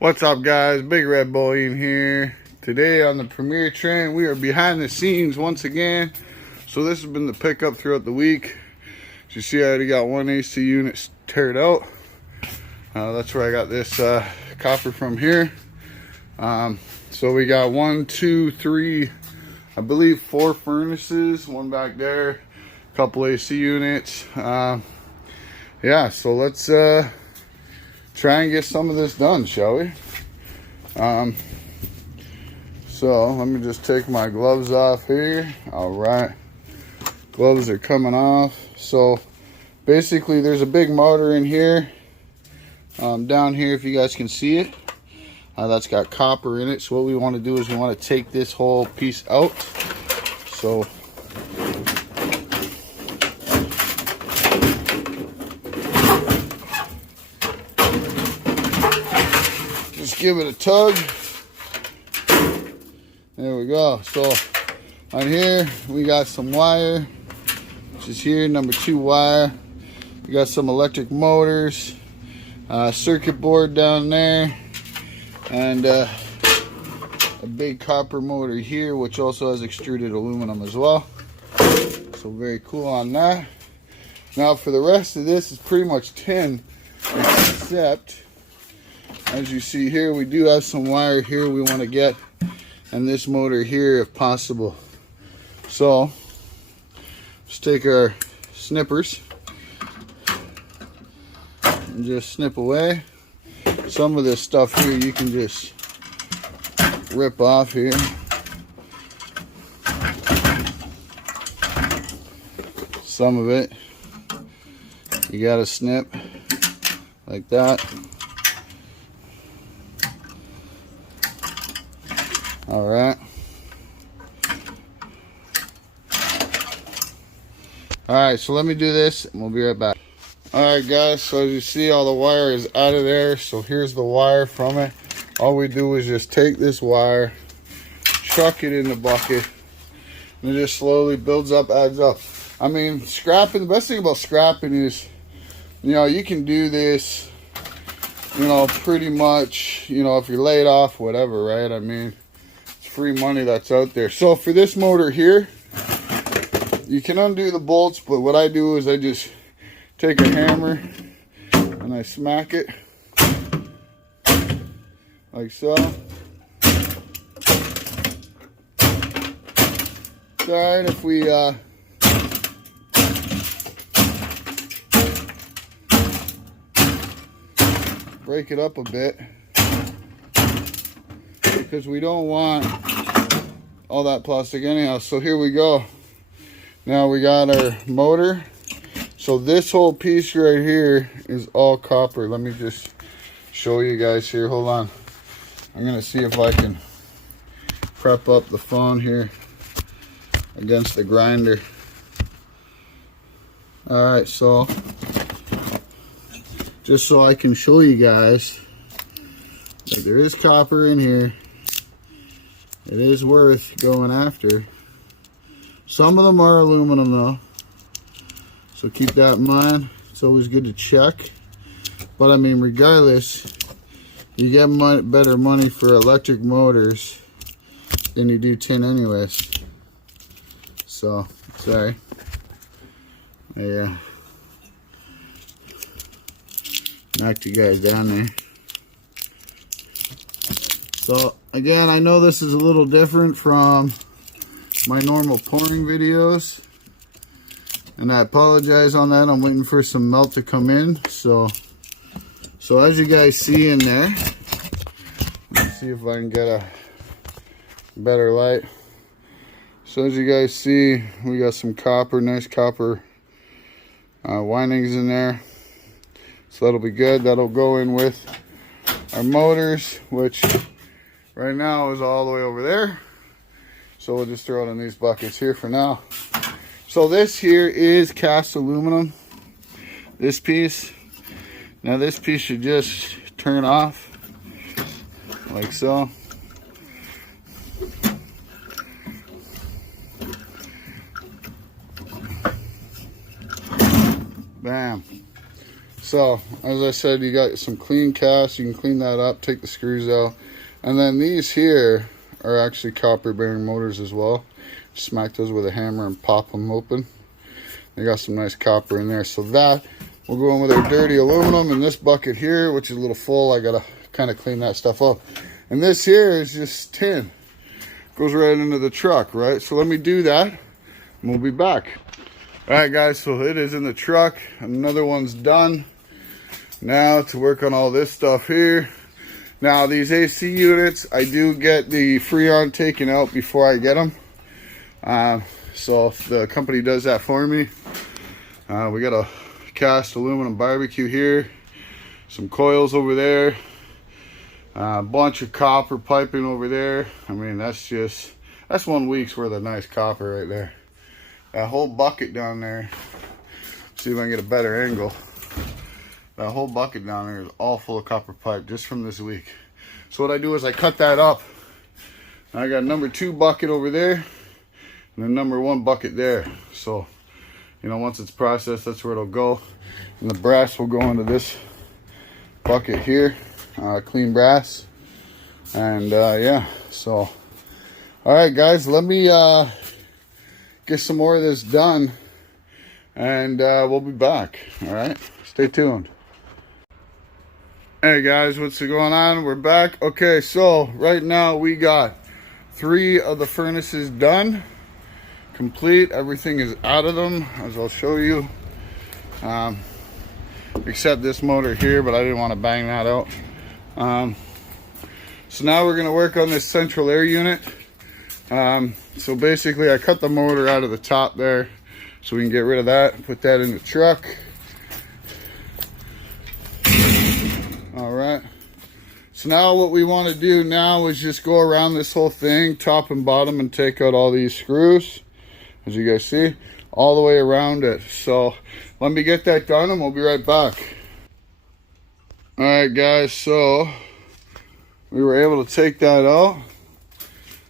What's up, guys? Big Red Bullion here. Today on the Premier train, we are behind the scenes once again. So this has been the pickup throughout the week. As you see, I already got one AC unit teared out. That's where I got this copper from here. So we got 1, 2, 3, I believe 4 furnaces, one back there, a couple AC units. Yeah, so let's try and get some of this done, shall we? So let me just take my gloves off here. All right, gloves are coming off. So basically there's a big motor in here, down here, if you guys can see it. That's got copper in it. So what we want to do is we want to take this whole piece out. So just give it a tug. There we go. So on here we got some wire, which is here, number 2 wire. We got some electric motors, circuit board down there, and a big copper motor here, which also has extruded aluminum as well. So very cool on that. Now for the rest of this is pretty much tin, except as you see here, we do have some wire here we want to get, and this motor here if possible. So let's take our snippers and just snip away. Some of this stuff here you can just rip off here. Some of it you gotta snip like that. All right. All right, so let me do this and we'll be right back. All right, guys, so as you see, all the wire is out of there. So here's the wire from it. All we do is just take this wire, chuck it in the bucket, and it just slowly builds up, adds up. I mean, scrapping, the best thing about scrapping is, you know, you can do this, you know, pretty much, you know, if you're laid off, whatever, right? I mean, it's free money that's out there. So for this motor here, you can undo the bolts, but what I do is I just take a hammer and I smack it like so. It's alright if we break it up a bit, because we don't want all that plastic anyhow. So here we go. Now we got our motor. So this whole piece right here is all copper. Let me just show you guys here. Hold on. I'm gonna see if I can prep up the phone here against the grinder. All right, so just so I can show you guys that there is copper in here. It is worth going after. Some of them are aluminum though, so keep that in mind. It's always good to check. But I mean, regardless, you get better money for electric motors than you do tin anyways. So, sorry. Yeah. Knocked you guys down there. So, again, I know this is a little different from my normal pouring videos, and I apologize on that. I'm waiting for some melt to come in. So as you guys see in there, let's see if I can get a better light. So as you guys see, we got some copper, nice copper windings in there. So that'll be good. That'll go in with our motors, which right now is all the way over there. So we'll just throw it in these buckets here for now. So this here is cast aluminum, this piece. Now this piece should just turn off like so. Bam. So as I said, you got some clean cast. You can clean that up, take the screws out, and then these here are actually copper bearing motors as well. Smack those with a hammer and pop them open. They got some nice copper in there. So that will go in with our dirty aluminum. And this bucket here, which is a little full, I gotta kind of clean that stuff up. And this here is just tin. Goes right into the truck, right? So let me do that and we'll be back. All right, guys, so it is in the truck. Another one's done. Now to work on all this stuff here. Now these AC units, I do get the Freon taken out before I get them. So if the company does that for me, we got a cast aluminum barbecue here, some coils over there, a bunch of copper piping over there. I mean, that's 1 week's worth of nice copper right there. That whole bucket down there, see if I can get a better angle. That whole bucket down there is all full of copper pipe just from this week. So what I do is I cut that up. I got number 2 bucket over there and the number 1 bucket there. So, you know, once it's processed, that's where it'll go. And the brass will go into this bucket here, clean brass. And yeah, so, all right, guys, let me get some more of this done and we'll be back. All right, stay tuned. Hey guys, what's going on? We're back. Okay, so right now we got 3 of the furnaces done, complete. Everything is out of them, as I'll show you, except this motor here, but I didn't want to bang that out. So now we're going to work on this central air unit. So basically I cut the motor out of the top there so we can get rid of that, put that in the truck. All right, so now what we want to do now is just go around this whole thing, top and bottom, and take out all these screws, as you guys see, all the way around it. So let me get that done and we'll be right back. All right, guys, so we were able to take that out.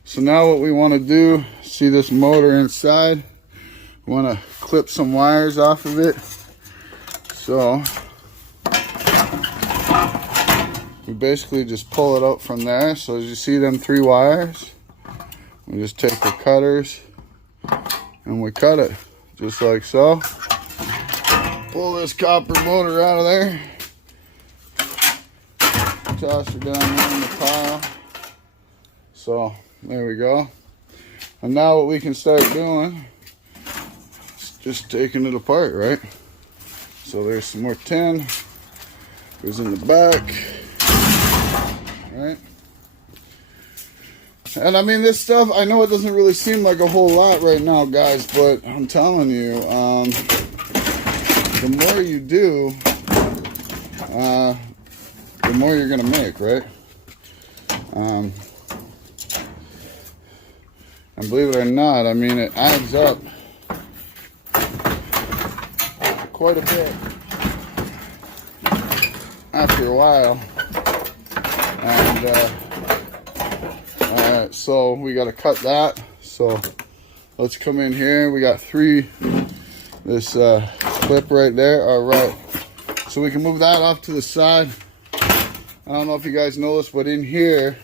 So now what we want to do, see this motor inside, we want to clip some wires off of it. So we basically just pull it out from there. So as you see them 3 wires, we just take the cutters and we cut it just like so. Pull this copper motor out of there, toss her down there in the pile. So there we go. And now what we can start doing is just taking it apart, right? So there's some more tin, goes in the back. Right, and I mean, this stuff, I know it doesn't really seem like a whole lot right now, guys, but I'm telling you, the more you do, the more you're gonna make, right? And believe it or not, I mean, it adds up quite a bit after a while. And all right, so we got to cut that. So let's come in here. We got 3, this clip right there. All right, so we can move that off to the side. I don't know if you guys know this, but in here,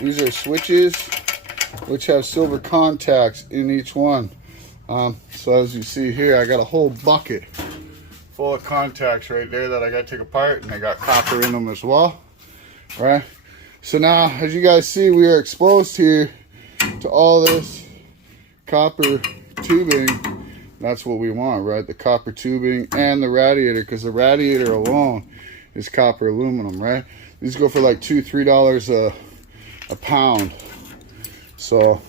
these are switches which have silver contacts in each one. So as you see here, I got a whole bucket full of contacts right there that I got to take apart, and I got copper in them as well. Right, so now as you guys see, we are exposed here to all this copper tubing. That's what we want, right? The copper tubing and the radiator, because the radiator alone is copper aluminum, right? These go for like $2-3 a pound. So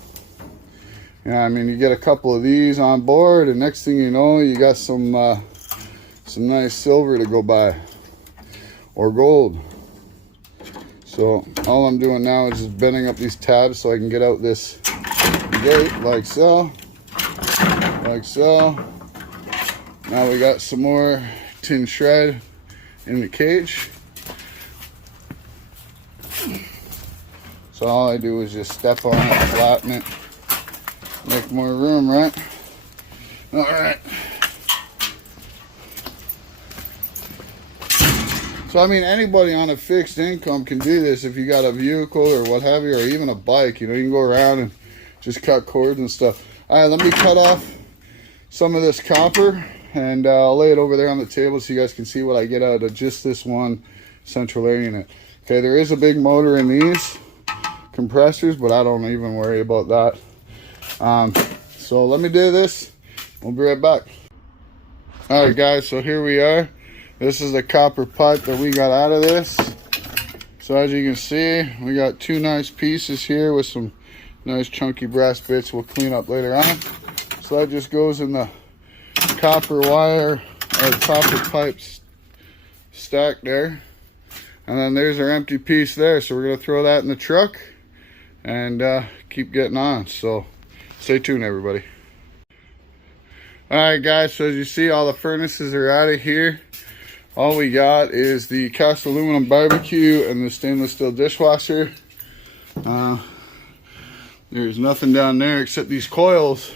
yeah, I mean, you get a couple of these on board, and next thing you know, you got some nice silver to go buy, or gold. So all I'm doing now is just bending up these tabs so I can get out this gate like so, like so. Now we got some more tin shred in the cage. So all I do is just step on it, flatten it, make more room, right? All right. So I mean, anybody on a fixed income can do this if you got a vehicle or what have you, or even a bike. You know, you can go around and just cut cords and stuff. All right, let me cut off some of this copper, and I'll lay it over there on the table so you guys can see what I get out of just this one central air unit. Okay, there is a big motor in these compressors, but I don't even worry about that. So let me do this. We'll be right back. All right, guys, so here we are. This is the copper pipe that we got out of this. So as you can see, we got two nice pieces here with some nice chunky brass bits we'll clean up later on. So that just goes in the copper wire or copper pipes stack there. And then there's our empty piece there. So we're gonna throw that in the truck and keep getting on. So stay tuned, everybody. All right, guys, so as you see, all the furnaces are out of here. All we got is the cast aluminum barbecue and the stainless steel dishwasher. There's nothing down there except these coils.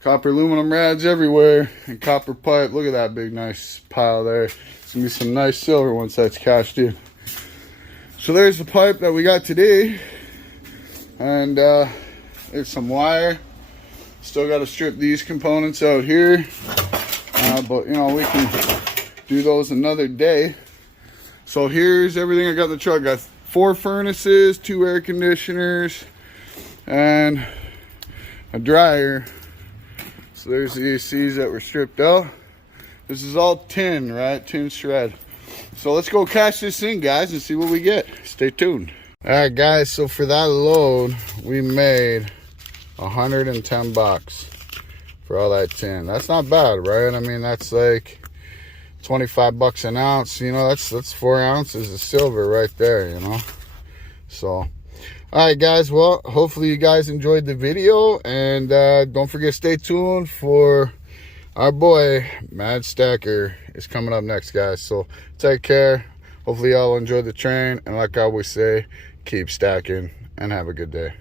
Copper aluminum rads everywhere and copper pipe. Look at that big nice pile there. It's gonna be some nice silver once that's cashed in. So there's the pipe that we got today, and there's some wire. Still got to strip these components out here, but you know, we can do those another day. So here's everything I got in the truck. Got 4 furnaces, 2 air conditioners, and a dryer. So there's the ACs that were stripped out. This is all tin, right? Tin shred. So let's go cash this in, guys, and see what we get. Stay tuned. All right, guys, so for that load, we made 110 bucks for all that tin. That's not bad, right? I mean, that's like 25 bucks an ounce. You know, that's 4 ounces of silver right there, you know. So all right, guys, well, hopefully you guys enjoyed the video, and don't forget, stay tuned for our boy Mad Stacker is coming up next, guys. So take care. Hopefully y'all enjoy the train, and like I always say, keep stacking and have a good day.